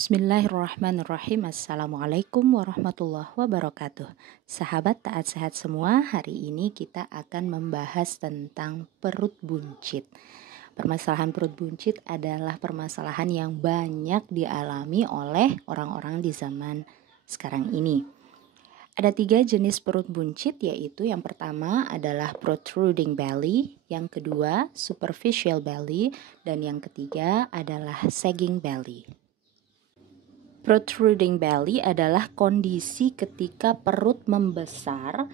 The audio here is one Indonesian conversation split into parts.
Bismillahirrahmanirrahim. Assalamualaikum warahmatullahi wabarakatuh. Sahabat taat sehat semua, hari ini kita akan membahas tentang perut buncit. Permasalahan perut buncit adalah permasalahan yang banyak dialami oleh orang-orang di zaman sekarang ini. Ada 3 jenis perut buncit, yaitu yang pertama adalah protruding belly, yang kedua superficial belly, dan yang ketiga adalah sagging belly. Protruding belly adalah kondisi ketika perut membesar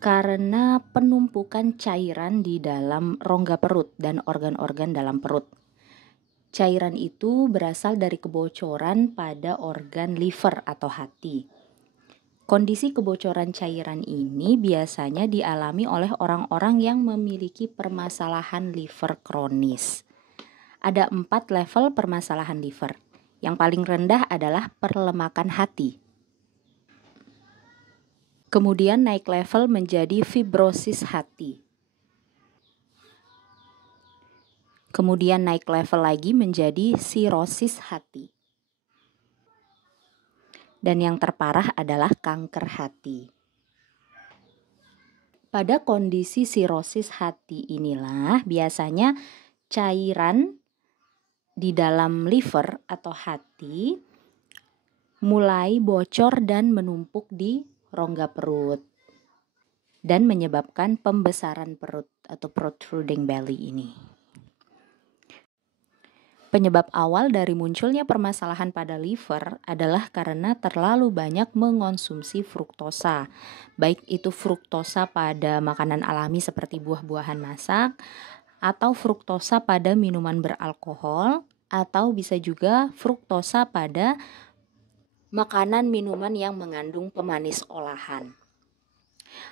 karena penumpukan cairan di dalam rongga perut dan organ-organ dalam perut. Cairan itu berasal dari kebocoran pada organ liver atau hati. Kondisi kebocoran cairan ini biasanya dialami oleh orang-orang yang memiliki permasalahan liver kronis. Ada 4 level permasalahan liver. Yang paling rendah adalah perlemakan hati. Kemudian naik level menjadi fibrosis hati. Kemudian naik level lagi menjadi sirosis hati. Dan yang terparah adalah kanker hati. Pada kondisi sirosis hati inilah biasanya cairan di dalam liver atau hati mulai bocor dan menumpuk di rongga perut dan menyebabkan pembesaran perut atau protruding belly ini. Penyebab awal dari munculnya permasalahan pada liver adalah karena terlalu banyak mengonsumsi fruktosa, baik itu fruktosa pada makanan alami seperti buah-buahan masak, atau fruktosa pada minuman beralkohol, atau bisa juga fruktosa pada makanan minuman yang mengandung pemanis olahan.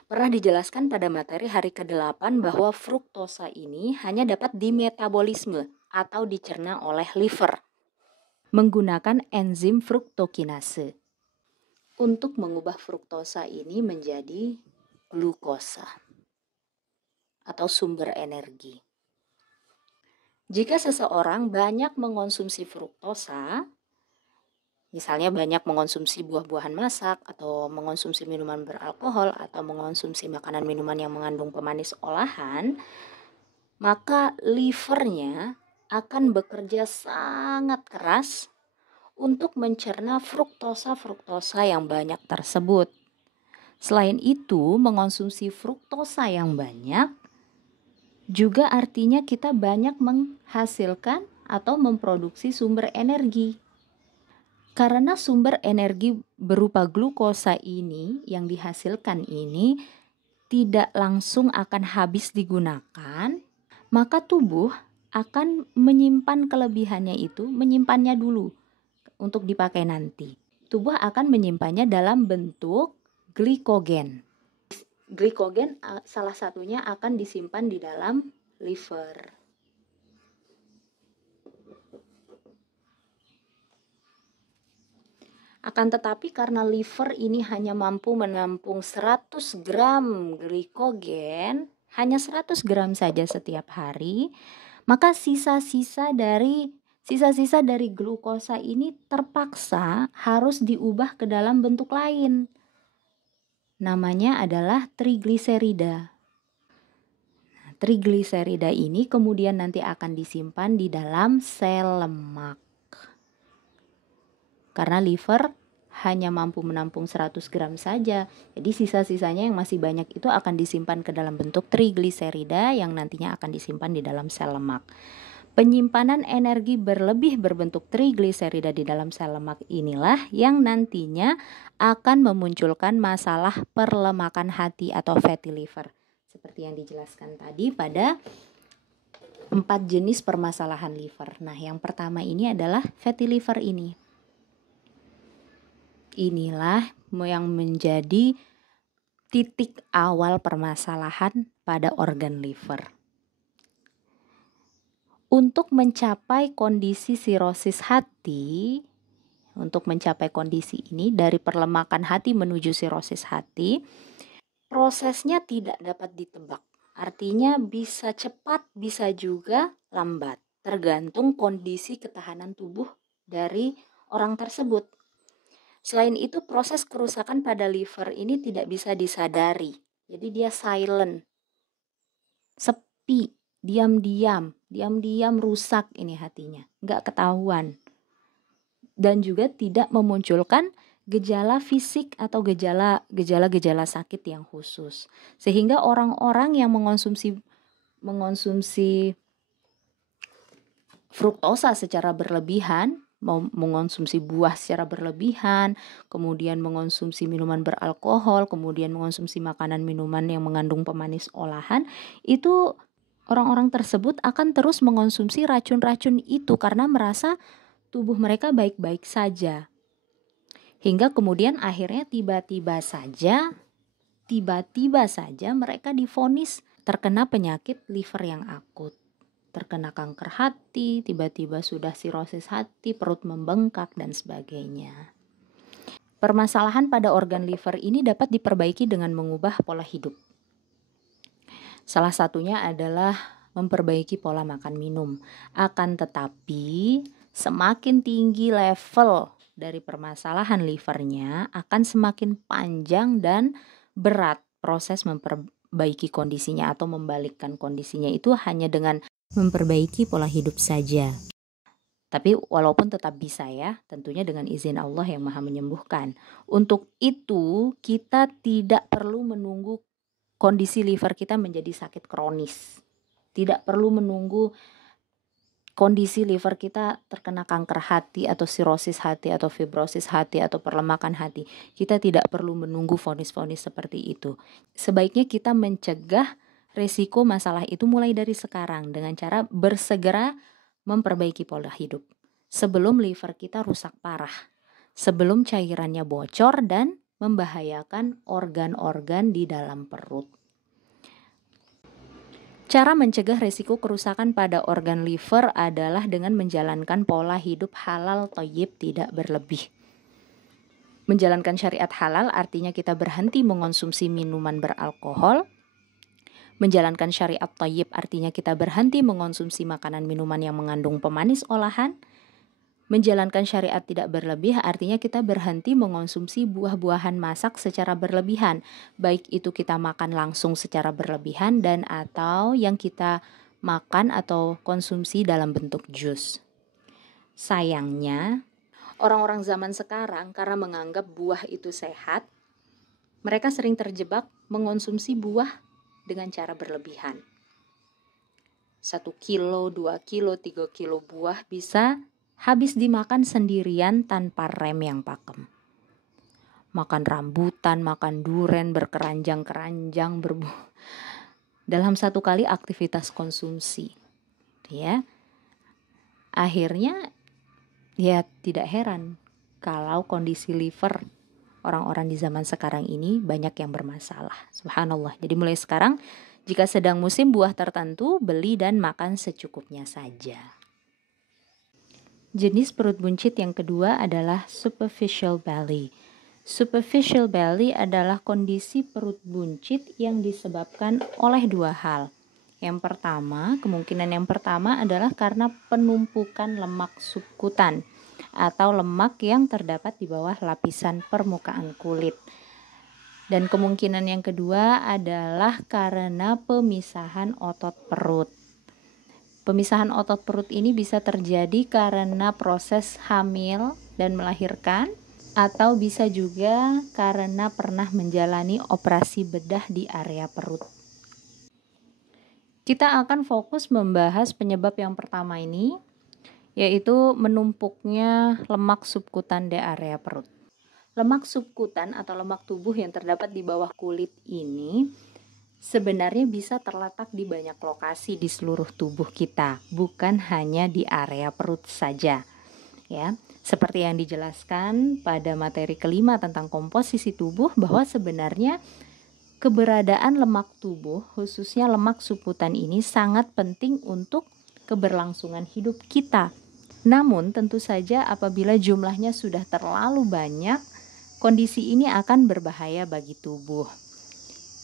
Pernah dijelaskan pada materi hari ke-8 bahwa fruktosa ini hanya dapat dimetabolisme atau dicerna oleh liver menggunakan enzim fruktokinase untuk mengubah fruktosa ini menjadi glukosa atau sumber energi. Jika seseorang banyak mengonsumsi fruktosa, misalnya banyak mengonsumsi buah-buahan masak atau mengonsumsi minuman beralkohol atau mengonsumsi makanan minuman yang mengandung pemanis olahan, maka livernya akan bekerja sangat keras untuk mencerna fruktosa yang banyak tersebut. Selain itu, mengonsumsi fruktosa yang banyak juga artinya kita banyak menghasilkan atau memproduksi sumber energi. Karena sumber energi berupa glukosa ini yang dihasilkan ini tidak langsung akan habis digunakan, maka tubuh akan menyimpan kelebihannya itu, menyimpannya dulu untuk dipakai nanti. Tubuh akan menyimpannya dalam bentuk glikogen. Glikogen salah satunya akan disimpan di dalam liver. Akan tetapi karena liver ini hanya mampu menampung 100 gram glikogen, hanya 100 gram saja setiap hari, maka sisa-sisa dari glukosa ini terpaksa harus diubah ke dalam bentuk lain. Namanya adalah trigliserida. Trigliserida ini kemudian nanti akan disimpan di dalam sel lemak. Karena liver hanya mampu menampung 100 gram saja, jadi sisa-sisanya yang masih banyak itu akan disimpan ke dalam bentuk trigliserida yang nantinya akan disimpan di dalam sel lemak. Penyimpanan energi berlebih berbentuk trigliserida di dalam sel lemak inilah yang nantinya akan memunculkan masalah perlemakan hati atau fatty liver. Seperti yang dijelaskan tadi pada 4 jenis permasalahan liver. Nah, yang pertama ini adalah fatty liver ini. Inilah yang menjadi titik awal permasalahan pada organ liver. Untuk mencapai kondisi sirosis hati, untuk mencapai kondisi ini dari perlemakan hati menuju sirosis hati, prosesnya tidak dapat ditebak. Artinya bisa cepat, bisa juga lambat, tergantung kondisi ketahanan tubuh dari orang tersebut. Selain itu, proses kerusakan pada liver ini tidak bisa disadari. Jadi dia silent, sepi, diam-diam rusak ini hatinya, nggak ketahuan. Dan juga tidak memunculkan gejala fisik atau gejala-gejala sakit yang khusus. Sehingga orang-orang yang mengonsumsi fruktosa secara berlebihan, mengonsumsi buah secara berlebihan, kemudian mengonsumsi minuman beralkohol, kemudian mengonsumsi makanan minuman yang mengandung pemanis olahan, itu orang-orang tersebut akan terus mengonsumsi racun-racun itu karena merasa tubuh mereka baik-baik saja. Hingga kemudian akhirnya tiba-tiba saja mereka divonis terkena penyakit liver yang akut. Terkena kanker hati, tiba-tiba sudah sirosis hati, perut membengkak, dan sebagainya. Permasalahan pada organ liver ini dapat diperbaiki dengan mengubah pola hidup. Salah satunya adalah memperbaiki pola makan minum. Akan tetapi, semakin tinggi level dari permasalahan livernya, akan semakin panjang dan berat proses memperbaiki kondisinya atau membalikkan kondisinya itu hanya dengan memperbaiki pola hidup saja. Tapi walaupun tetap bisa ya, tentunya dengan izin Allah yang Maha menyembuhkan. Untuk itu kita tidak perlu menunggu kondisi liver kita menjadi sakit kronis. Tidak perlu menunggu kondisi liver kita terkena kanker hati atau sirosis hati atau fibrosis hati atau perlemakan hati. Kita tidak perlu menunggu vonis-vonis seperti itu. Sebaiknya kita mencegah resiko masalah itu mulai dari sekarang dengan cara bersegera memperbaiki pola hidup sebelum liver kita rusak parah, sebelum cairannya bocor dan membahayakan organ-organ di dalam perut. Cara mencegah resiko kerusakan pada organ liver adalah dengan menjalankan pola hidup halal thayyib tidak berlebih. Menjalankan syariat halal artinya kita berhenti mengonsumsi minuman beralkohol. Menjalankan syariat thayyib artinya kita berhenti mengonsumsi makanan minuman yang mengandung pemanis olahan. Menjalankan syariat tidak berlebih artinya kita berhenti mengonsumsi buah-buahan masak secara berlebihan. Baik itu kita makan langsung secara berlebihan dan atau yang kita makan atau konsumsi dalam bentuk jus. Sayangnya, orang-orang zaman sekarang karena menganggap buah itu sehat, mereka sering terjebak mengonsumsi buah dengan cara berlebihan. 1 kilo, 2 kilo, 3 kilo buah bisa habis dimakan sendirian tanpa rem yang pakem. Makan rambutan, makan duren berkeranjang-keranjang dalam satu kali aktivitas konsumsi. Ya. Akhirnya ya tidak heran kalau kondisi liver orang-orang di zaman sekarang ini banyak yang bermasalah. Subhanallah. Jadi mulai sekarang jika sedang musim buah tertentu, beli dan makan secukupnya saja. Jenis perut buncit yang kedua adalah superficial belly. Superficial belly adalah kondisi perut buncit yang disebabkan oleh 2 hal. Kemungkinan yang pertama adalah karena penumpukan lemak subkutan atau lemak yang terdapat di bawah lapisan permukaan kulit. Dan kemungkinan yang kedua adalah karena pemisahan otot perut. Pemisahan otot perut ini bisa terjadi karena proses hamil dan melahirkan, atau bisa juga karena pernah menjalani operasi bedah di area perut. Kita akan fokus membahas penyebab yang pertama ini, yaitu menumpuknya lemak subkutan di area perut. Lemak subkutan atau lemak tubuh yang terdapat di bawah kulit ini sebenarnya bisa terletak di banyak lokasi di seluruh tubuh kita, bukan hanya di area perut saja. Ya, seperti yang dijelaskan pada materi kelima tentang komposisi tubuh, bahwa sebenarnya keberadaan lemak tubuh, khususnya lemak subkutan ini sangat penting untuk keberlangsungan hidup kita. Namun tentu saja apabila jumlahnya sudah terlalu banyak, kondisi ini akan berbahaya bagi tubuh.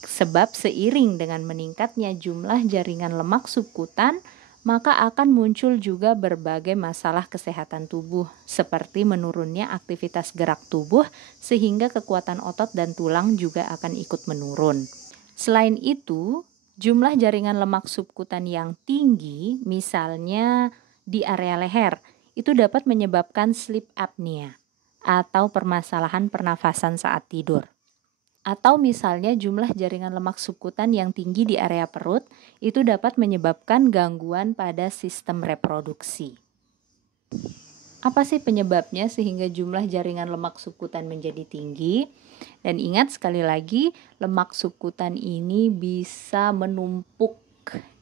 Sebab seiring dengan meningkatnya jumlah jaringan lemak subkutan, maka akan muncul juga berbagai masalah kesehatan tubuh, seperti menurunnya aktivitas gerak tubuh sehingga kekuatan otot dan tulang juga akan ikut menurun. Selain itu, jumlah jaringan lemak subkutan yang tinggi, misalnya di area leher, itu dapat menyebabkan sleep apnea atau permasalahan pernafasan saat tidur. Atau misalnya jumlah jaringan lemak subkutan yang tinggi di area perut itu dapat menyebabkan gangguan pada sistem reproduksi. Apa sih penyebabnya sehingga jumlah jaringan lemak subkutan menjadi tinggi? Dan ingat sekali lagi, lemak subkutan ini bisa menumpuk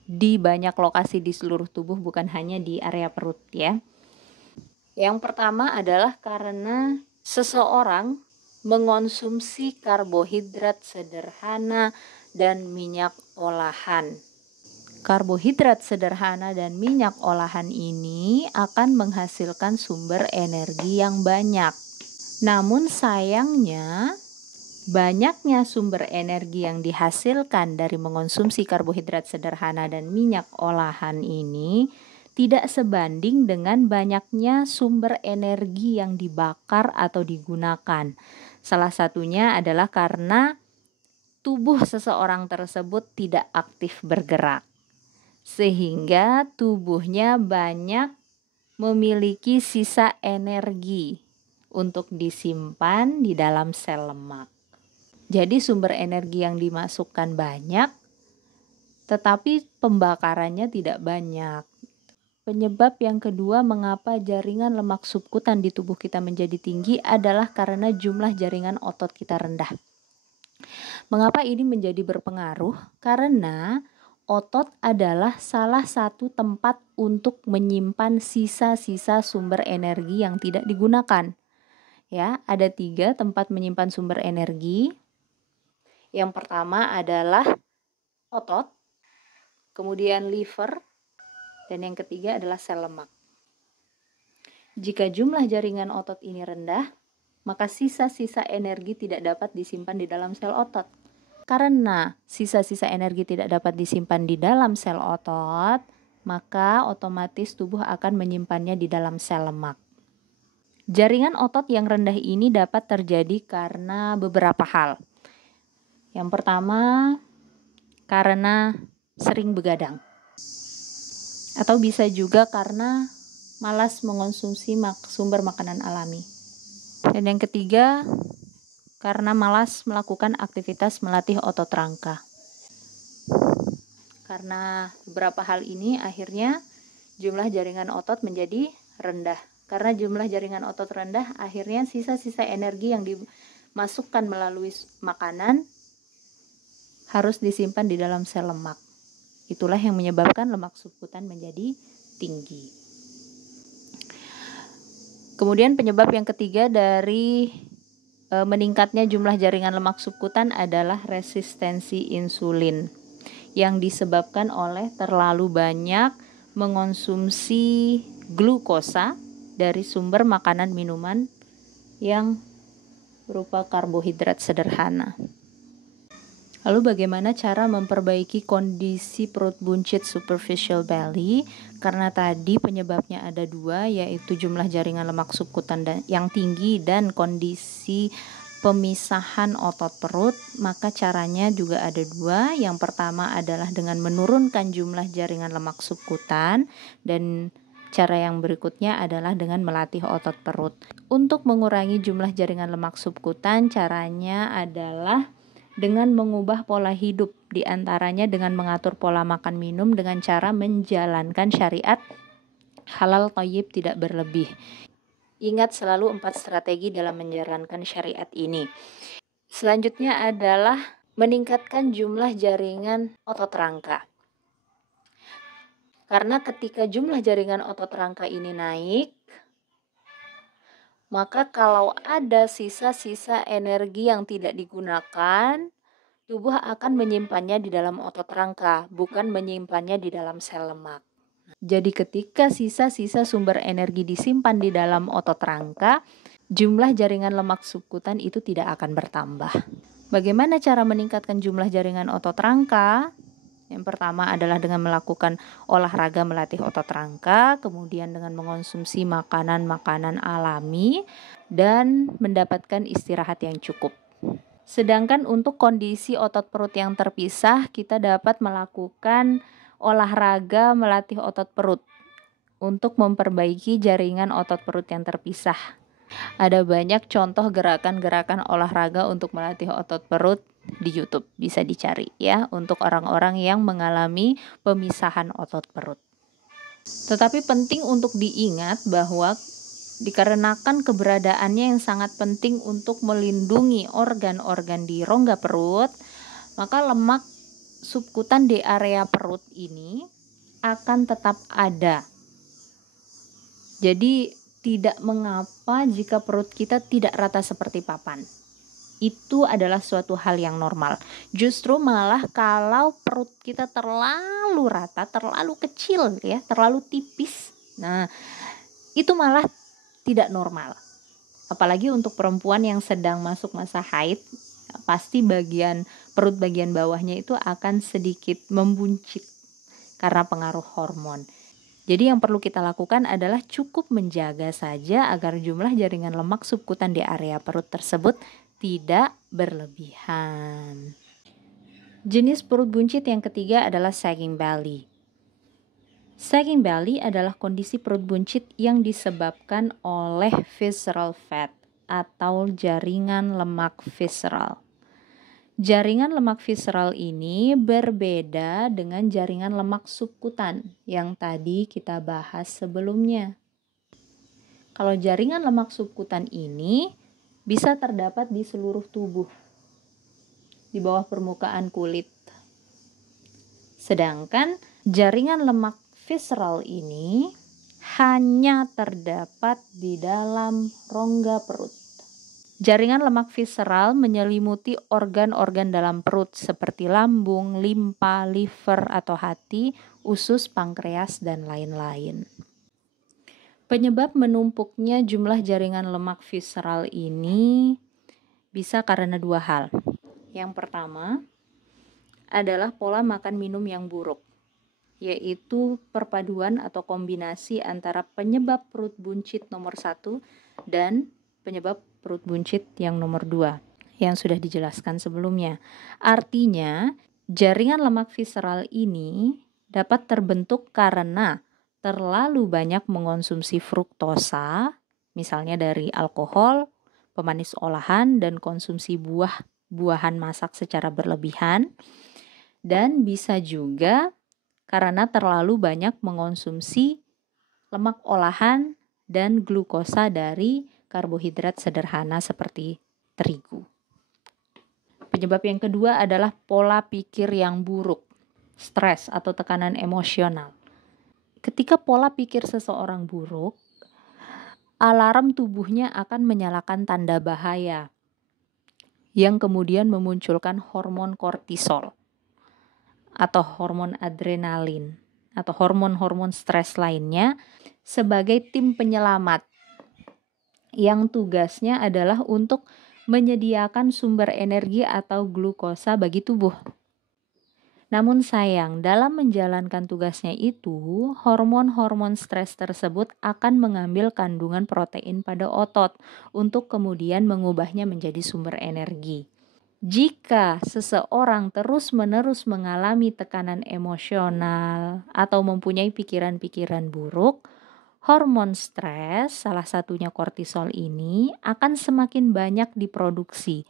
di banyak lokasi di seluruh tubuh, bukan hanya di area perut ya. Yang pertama adalah karena seseorang mengonsumsi karbohidrat sederhana dan minyak olahan. Karbohidrat sederhana dan minyak olahan ini akan menghasilkan sumber energi yang banyak. Namun sayangnya, banyaknya sumber energi yang dihasilkan dari mengonsumsi karbohidrat sederhana dan minyak olahan ini tidak sebanding dengan banyaknya sumber energi yang dibakar atau digunakan. Salah satunya adalah karena tubuh seseorang tersebut tidak aktif bergerak, sehingga tubuhnya banyak memiliki sisa energi untuk disimpan di dalam sel lemak. Jadi sumber energi yang dimasukkan banyak, tetapi pembakarannya tidak banyak. Penyebab yang kedua mengapa jaringan lemak subkutan di tubuh kita menjadi tinggi adalah karena jumlah jaringan otot kita rendah. Mengapa ini menjadi berpengaruh? Karena otot adalah salah satu tempat untuk menyimpan sisa-sisa sumber energi yang tidak digunakan. Ya, ada 3 tempat menyimpan sumber energi. Yang pertama adalah otot, kemudian liver, dan yang ketiga adalah sel lemak. Jika jumlah jaringan otot ini rendah, maka sisa-sisa energi tidak dapat disimpan di dalam sel otot. Karena sisa-sisa energi tidak dapat disimpan di dalam sel otot, maka otomatis tubuh akan menyimpannya di dalam sel lemak. Jaringan otot yang rendah ini dapat terjadi karena beberapa hal. Yang pertama, karena sering begadang. Atau bisa juga karena malas mengonsumsi sumber makanan alami. Dan yang ketiga, karena malas melakukan aktivitas melatih otot rangka. Karena beberapa hal ini akhirnya jumlah jaringan otot menjadi rendah. Karena jumlah jaringan otot rendah, akhirnya sisa-sisa energi yang dimasukkan melalui makanan harus disimpan di dalam sel lemak. Itulah yang menyebabkan lemak subkutan menjadi tinggi. Kemudian penyebab yang ketiga dari meningkatnya jumlah jaringan lemak subkutan adalah resistensi insulin yang disebabkan oleh terlalu banyak mengonsumsi glukosa dari sumber makanan minuman yang berupa karbohidrat sederhana. Lalu bagaimana cara memperbaiki kondisi perut buncit superficial belly? Karena tadi penyebabnya ada 2, yaitu jumlah jaringan lemak subkutan yang tinggi dan kondisi pemisahan otot perut. Maka caranya juga ada 2. Yang pertama adalah dengan menurunkan jumlah jaringan lemak subkutan, dan cara yang berikutnya adalah dengan melatih otot perut. Untuk mengurangi jumlah jaringan lemak subkutan, caranya adalah dengan mengubah pola hidup, diantaranya dengan mengatur pola makan minum dengan cara menjalankan syariat halal thayyib tidak berlebih. Ingat selalu 4 strategi dalam menjalankan syariat ini. Selanjutnya adalah meningkatkan jumlah jaringan otot rangka. Karena ketika jumlah jaringan otot rangka ini naik, maka kalau ada sisa-sisa energi yang tidak digunakan, tubuh akan menyimpannya di dalam otot rangka, bukan menyimpannya di dalam sel lemak. Jadi ketika sisa-sisa sumber energi disimpan di dalam otot rangka, jumlah jaringan lemak subkutan itu tidak akan bertambah. Bagaimana cara meningkatkan jumlah jaringan otot rangka? Yang pertama adalah dengan melakukan olahraga melatih otot rangka, kemudian dengan mengonsumsi makanan-makanan alami, dan mendapatkan istirahat yang cukup. Sedangkan untuk kondisi otot perut yang terpisah, kita dapat melakukan olahraga melatih otot perut untuk memperbaiki jaringan otot perut yang terpisah. Ada banyak contoh gerakan-gerakan olahraga untuk melatih otot perut di YouTube, bisa dicari ya, untuk orang-orang yang mengalami pemisahan otot perut. Tetapi penting untuk diingat bahwa dikarenakan keberadaannya yang sangat penting untuk melindungi organ-organ di rongga perut, maka lemak subkutan di area perut ini akan tetap ada. Jadi tidak mengapa jika perut kita tidak rata seperti papan. Itu adalah suatu hal yang normal. Justru malah kalau perut kita terlalu rata, terlalu kecil ya, terlalu tipis. Nah, itu malah tidak normal. Apalagi untuk perempuan yang sedang masuk masa haid, pasti perut bagian bawahnya itu akan sedikit membuncit karena pengaruh hormon. Jadi yang perlu kita lakukan adalah cukup menjaga saja agar jumlah jaringan lemak subkutan di area perut tersebut tidak berlebihan. Jenis perut buncit yang ketiga adalah sagging belly. Sagging belly adalah kondisi perut buncit yang disebabkan oleh visceral fat atau jaringan lemak visceral. Jaringan lemak visceral ini berbeda dengan jaringan lemak subkutan yang tadi kita bahas sebelumnya. Kalau jaringan lemak subkutan ini bisa terdapat di seluruh tubuh, di bawah permukaan kulit. Sedangkan jaringan lemak visceral ini hanya terdapat di dalam rongga perut. Jaringan lemak visceral menyelimuti organ-organ dalam perut seperti lambung, limpa, liver atau hati, usus, pankreas, dan lain-lain. Penyebab menumpuknya jumlah jaringan lemak visceral ini bisa karena dua hal. Yang pertama adalah pola makan minum yang buruk, yaitu perpaduan atau kombinasi antara penyebab perut buncit nomor 1 dan penyebab perut buncit yang nomor 2 yang sudah dijelaskan sebelumnya. Artinya, jaringan lemak visceral ini dapat terbentuk karena terlalu banyak mengonsumsi fruktosa, misalnya dari alkohol, pemanis olahan, dan konsumsi buah-buahan masak secara berlebihan. Dan bisa juga karena terlalu banyak mengonsumsi lemak olahan dan glukosa dari karbohidrat sederhana seperti terigu. Penyebab yang kedua adalah pola pikir yang buruk, stres atau tekanan emosional. Ketika pola pikir seseorang buruk, alarm tubuhnya akan menyalakan tanda bahaya yang kemudian memunculkan hormon kortisol atau hormon adrenalin atau hormon-hormon stres lainnya sebagai tim penyelamat yang tugasnya adalah untuk menyediakan sumber energi atau glukosa bagi tubuh. Namun sayang, dalam menjalankan tugasnya itu, hormon-hormon stres tersebut akan mengambil kandungan protein pada otot untuk kemudian mengubahnya menjadi sumber energi. Jika seseorang terus-menerus mengalami tekanan emosional atau mempunyai pikiran-pikiran buruk, hormon stres, salah satunya kortisol ini, akan semakin banyak diproduksi.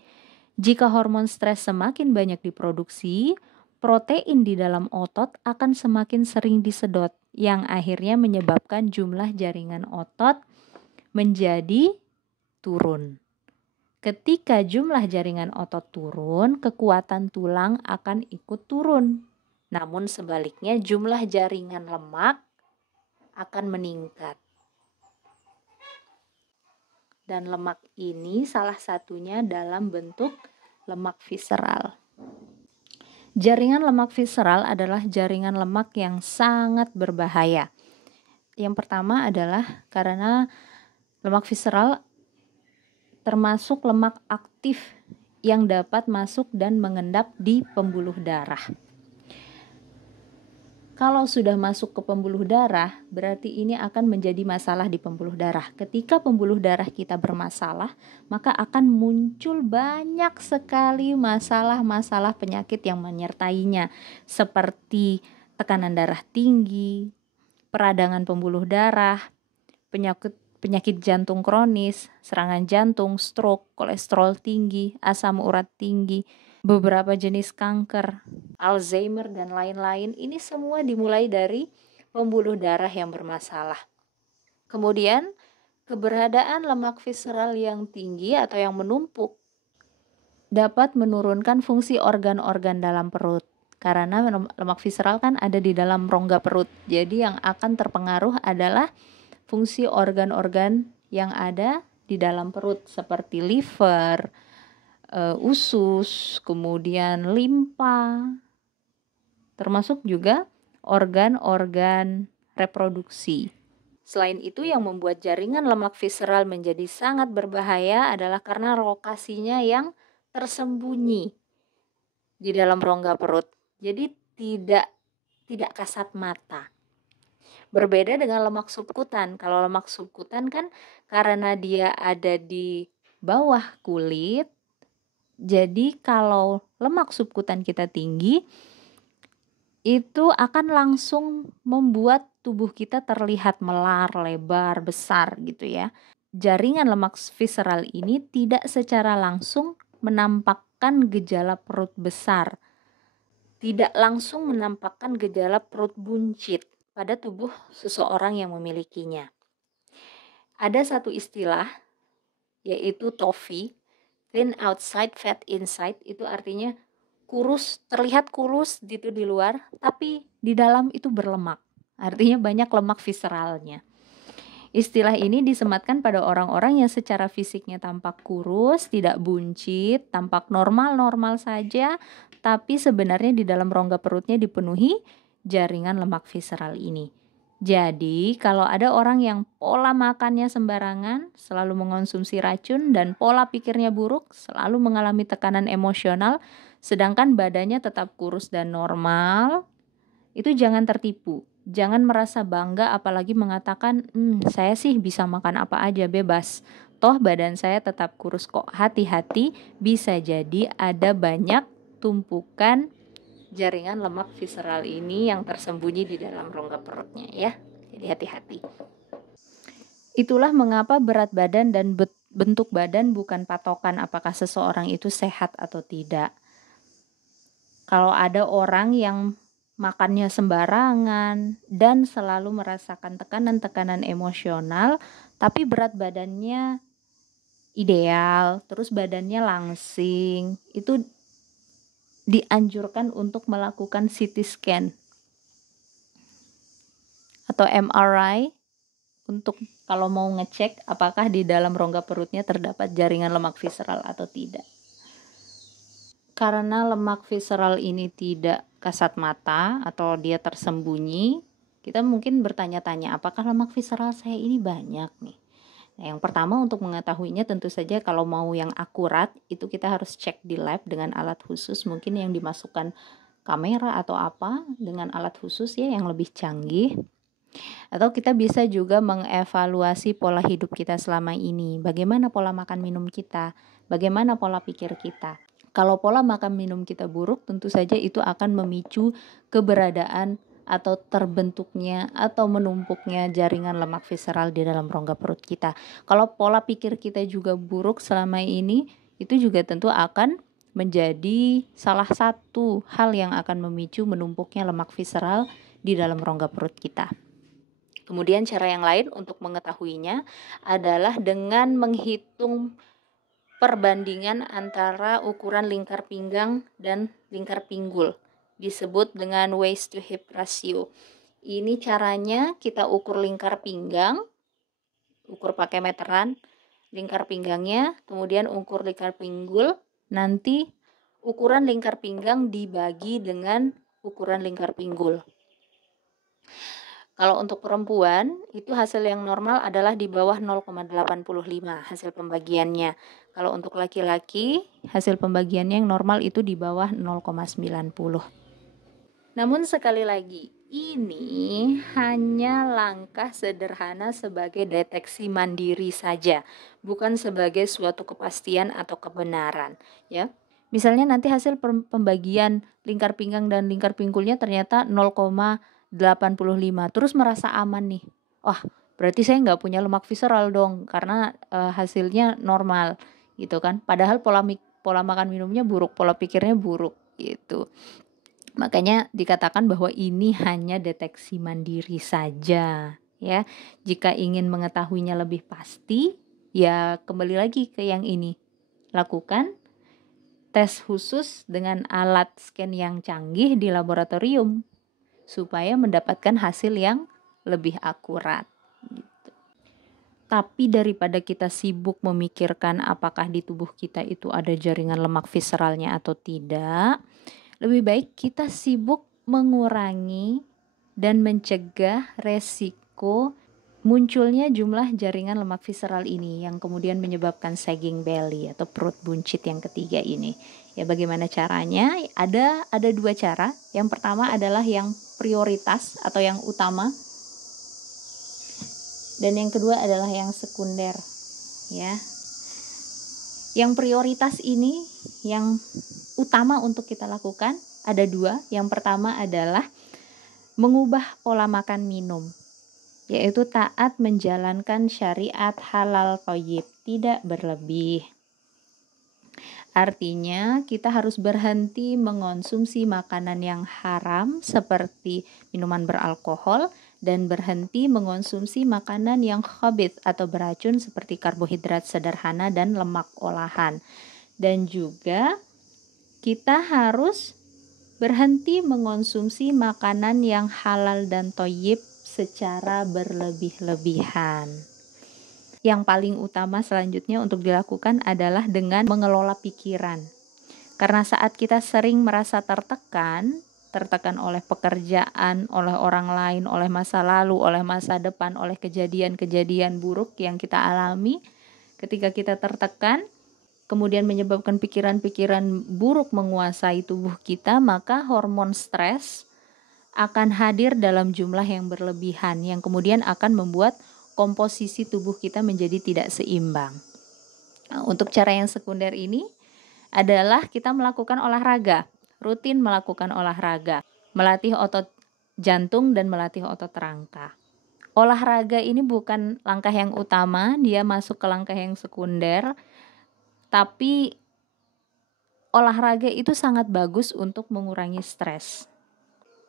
Jika hormon stres semakin banyak diproduksi, protein di dalam otot akan semakin sering disedot, yang akhirnya menyebabkan jumlah jaringan otot menjadi turun. Ketika jumlah jaringan otot turun, kekuatan tulang akan ikut turun. Namun sebaliknya jumlah jaringan lemak akan meningkat. Dan lemak ini salah satunya dalam bentuk lemak visceral. Jaringan lemak visceral adalah jaringan lemak yang sangat berbahaya. Yang pertama adalah karena lemak visceral termasuk lemak aktif yang dapat masuk dan mengendap di pembuluh darah. Kalau sudah masuk ke pembuluh darah, berarti ini akan menjadi masalah di pembuluh darah. Ketika pembuluh darah kita bermasalah, maka akan muncul banyak sekali masalah-masalah penyakit yang menyertainya, seperti tekanan darah tinggi, peradangan pembuluh darah, penyakit jantung kronis, serangan jantung, stroke, kolesterol tinggi, asam urat tinggi, beberapa jenis kanker, Alzheimer, dan lain-lain. Ini semua dimulai dari pembuluh darah yang bermasalah. Kemudian, keberadaan lemak visceral yang tinggi atau yang menumpuk dapat menurunkan fungsi organ-organ dalam perut. Karena lemak visceral kan ada di dalam rongga perut. Jadi yang akan terpengaruh adalah fungsi organ-organ yang ada di dalam perut seperti liver, usus, kemudian limpa, termasuk juga organ-organ reproduksi. Selain itu, yang membuat jaringan lemak visceral menjadi sangat berbahaya adalah karena lokasinya yang tersembunyi di dalam rongga perut. Jadi tidak kasat mata. Berbeda dengan lemak subkutan. Kalau lemak subkutan kan karena dia ada di bawah kulit, jadi kalau lemak subkutan kita tinggi, itu akan langsung membuat tubuh kita terlihat melar, lebar, besar gitu ya. Jaringan lemak visceral ini tidak secara langsung menampakkan gejala perut besar, tidak langsung menampakkan gejala perut buncit pada tubuh seseorang yang memilikinya. Ada satu istilah, yaitu TOFI, thin outside, fat inside, itu artinya kurus, terlihat kurus gitu di luar, tapi di dalam itu berlemak. Artinya banyak lemak visceralnya. Istilah ini disematkan pada orang-orang yang secara fisiknya tampak kurus, tidak buncit, tampak normal-normal saja, tapi sebenarnya di dalam rongga perutnya dipenuhi jaringan lemak visceral ini. Jadi, kalau ada orang yang pola makannya sembarangan, selalu mengonsumsi racun, dan pola pikirnya buruk, selalu mengalami tekanan emosional, sedangkan badannya tetap kurus dan normal, itu jangan tertipu. Jangan merasa bangga apalagi mengatakan, saya sih bisa makan apa aja, bebas. Toh badan saya tetap kurus kok. Hati-hati, bisa jadi ada banyak tumpukan jaringan lemak visceral ini yang tersembunyi di dalam rongga perutnya ya. Jadi hati-hati. Itulah mengapa berat badan dan bentuk badan bukan patokan apakah seseorang itu sehat atau tidak. Kalau ada orang yang makannya sembarangan dan selalu merasakan tekanan-tekanan emosional, tapi berat badannya ideal, terus badannya langsing, itu dianjurkan untuk melakukan CT scan atau MRI untuk kalau mau ngecek apakah di dalam rongga perutnya terdapat jaringan lemak visceral atau tidak. Karena lemak visceral ini tidak kasat mata atau dia tersembunyi, kita mungkin bertanya-tanya apakah lemak visceral saya ini banyak nih. Nah, yang pertama untuk mengetahuinya tentu saja kalau mau yang akurat itu kita harus cek di lab dengan alat khusus, mungkin yang dimasukkan kamera atau apa dengan alat khusus ya yang lebih canggih. Atau kita bisa juga mengevaluasi pola hidup kita selama ini. Bagaimana pola makan minum kita? Bagaimana pola pikir kita? Kalau pola makan minum kita buruk, tentu saja itu akan memicu keberadaan atau terbentuknya atau menumpuknya jaringan lemak visceral di dalam rongga perut kita. Kalau pola pikir kita juga buruk selama ini, itu juga tentu akan menjadi salah satu hal yang akan memicu menumpuknya lemak visceral di dalam rongga perut kita. Kemudian cara yang lain untuk mengetahuinya adalah dengan menghitung perbandingan antara ukuran lingkar pinggang dan lingkar pinggul. Disebut dengan waist to hip ratio. Ini caranya kita ukur lingkar pinggang, ukur pakai meteran, lingkar pinggangnya, kemudian ukur lingkar pinggul, nanti ukuran lingkar pinggang dibagi dengan ukuran lingkar pinggul. Kalau untuk perempuan, itu hasil yang normal adalah di bawah 0,85 hasil pembagiannya. Kalau untuk laki-laki, hasil pembagiannya yang normal itu di bawah 0,90. Namun sekali lagi, Ini hanya langkah sederhana sebagai deteksi mandiri saja, bukan sebagai suatu kepastian atau kebenaran, ya. Misalnya nanti hasil pembagian lingkar pinggang dan lingkar pinggulnya ternyata 0,85, terus merasa aman nih. Wah, berarti saya nggak punya lemak visceral dong, karena hasilnya normal, gitu kan. Padahal pola makan minumnya buruk, pola pikirnya buruk, gitu. Makanya dikatakan bahwa ini hanya deteksi mandiri saja, ya. Jika ingin mengetahuinya lebih pasti, ya kembali lagi ke yang ini. Lakukan tes khusus dengan alat scan yang canggih di laboratorium supaya mendapatkan hasil yang lebih akurat. Gitu. Tapi daripada kita sibuk memikirkan apakah di tubuh kita itu ada jaringan lemak visceralnya atau tidak, lebih baik kita sibuk mengurangi dan mencegah resiko munculnya jumlah jaringan lemak visceral ini yang kemudian menyebabkan sagging belly atau perut buncit yang ketiga ini. Ya, bagaimana caranya? Ada dua cara. Yang pertama adalah yang prioritas atau yang utama, dan yang kedua adalah yang sekunder, ya. Yang prioritas ini, yang utama untuk kita lakukan ada dua. Yang pertama adalah mengubah pola makan minum, yaitu taat menjalankan syariat halal thayyib, tidak berlebih. Artinya kita harus berhenti mengonsumsi makanan yang haram seperti minuman beralkohol dan berhenti mengonsumsi makanan yang khabith atau beracun seperti karbohidrat sederhana dan lemak olahan. Dan juga kita harus berhenti mengonsumsi makanan yang halal dan thayyib secara berlebih-lebihan. Yang paling utama selanjutnya untuk dilakukan adalah dengan mengelola pikiran. Karena saat kita sering merasa tertekan oleh pekerjaan, oleh orang lain, oleh masa lalu, oleh masa depan, oleh kejadian-kejadian buruk yang kita alami, ketika kita tertekan, kemudian menyebabkan pikiran-pikiran buruk menguasai tubuh kita, maka hormon stres akan hadir dalam jumlah yang berlebihan, yang kemudian akan membuat komposisi tubuh kita menjadi tidak seimbang. Nah, untuk cara yang sekunder ini adalah kita melakukan olahraga, rutin melakukan olahraga, melatih otot jantung dan melatih otot rangka. Olahraga ini bukan langkah yang utama, dia masuk ke langkah yang sekunder, tapi olahraga itu sangat bagus untuk mengurangi stres.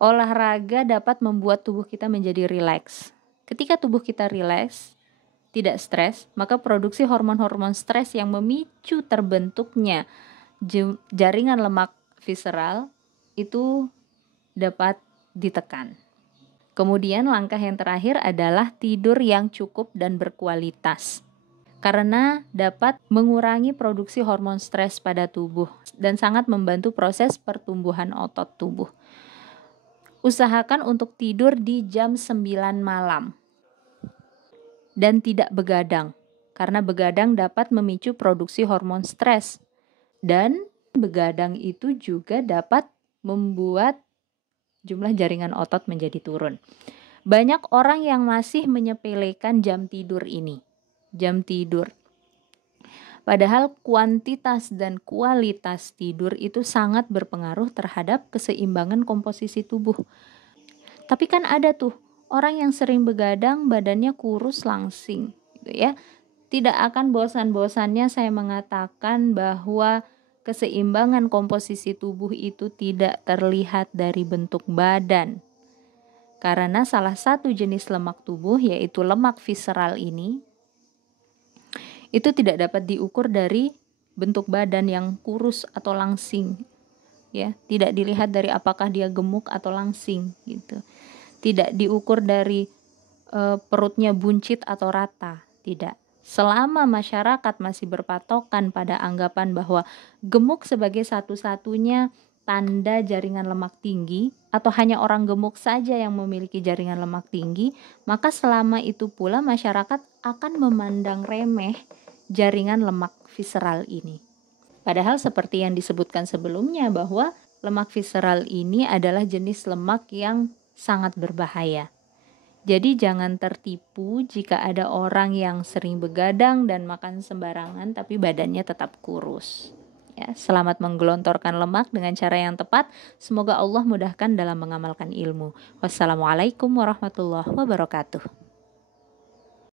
Olahraga dapat membuat tubuh kita menjadi rileks. Ketika tubuh kita rileks, tidak stres, maka produksi hormon-hormon stres yang memicu terbentuknya jaringan lemak visceral itu dapat ditekan. Kemudian langkah yang terakhir adalah tidur yang cukup dan berkualitas, karena dapat mengurangi produksi hormon stres pada tubuh dan sangat membantu proses pertumbuhan otot tubuh. Usahakan untuk tidur di jam 9 malam dan tidak begadang, karena begadang dapat memicu produksi hormon stres, dan begadang itu juga dapat membuat jumlah jaringan otot menjadi turun. Banyak orang yang masih menyepelekan jam tidur ini. Jam tidur. Padahal kuantitas dan kualitas tidur itu sangat berpengaruh terhadap keseimbangan komposisi tubuh. Tapi kan ada tuh orang yang sering begadang badannya kurus langsing, gitu ya. Tidak akan bosan-bosannya saya mengatakan bahwa keseimbangan komposisi tubuh itu tidak terlihat dari bentuk badan. Karena salah satu jenis lemak tubuh, yaitu lemak visceral ini, itu tidak dapat diukur dari bentuk badan yang kurus atau langsing. Ya, tidak dilihat dari apakah dia gemuk atau langsing gitu. Tidak diukur dari perutnya buncit atau rata, tidak. Selama masyarakat masih berpatokan pada anggapan bahwa gemuk sebagai satu-satunya tanda jaringan lemak tinggi, atau hanya orang gemuk saja yang memiliki jaringan lemak tinggi, maka selama itu pula masyarakat akan memandang remeh jaringan lemak visceral ini. Padahal seperti yang disebutkan sebelumnya bahwa lemak visceral ini adalah jenis lemak yang sangat berbahaya. Jadi jangan tertipu jika ada orang yang sering begadang dan makan sembarangan tapi badannya tetap kurus. Ya, selamat menggelontorkan lemak dengan cara yang tepat. Semoga Allah mudahkan dalam mengamalkan ilmu. Wassalamualaikum warahmatullahi wabarakatuh.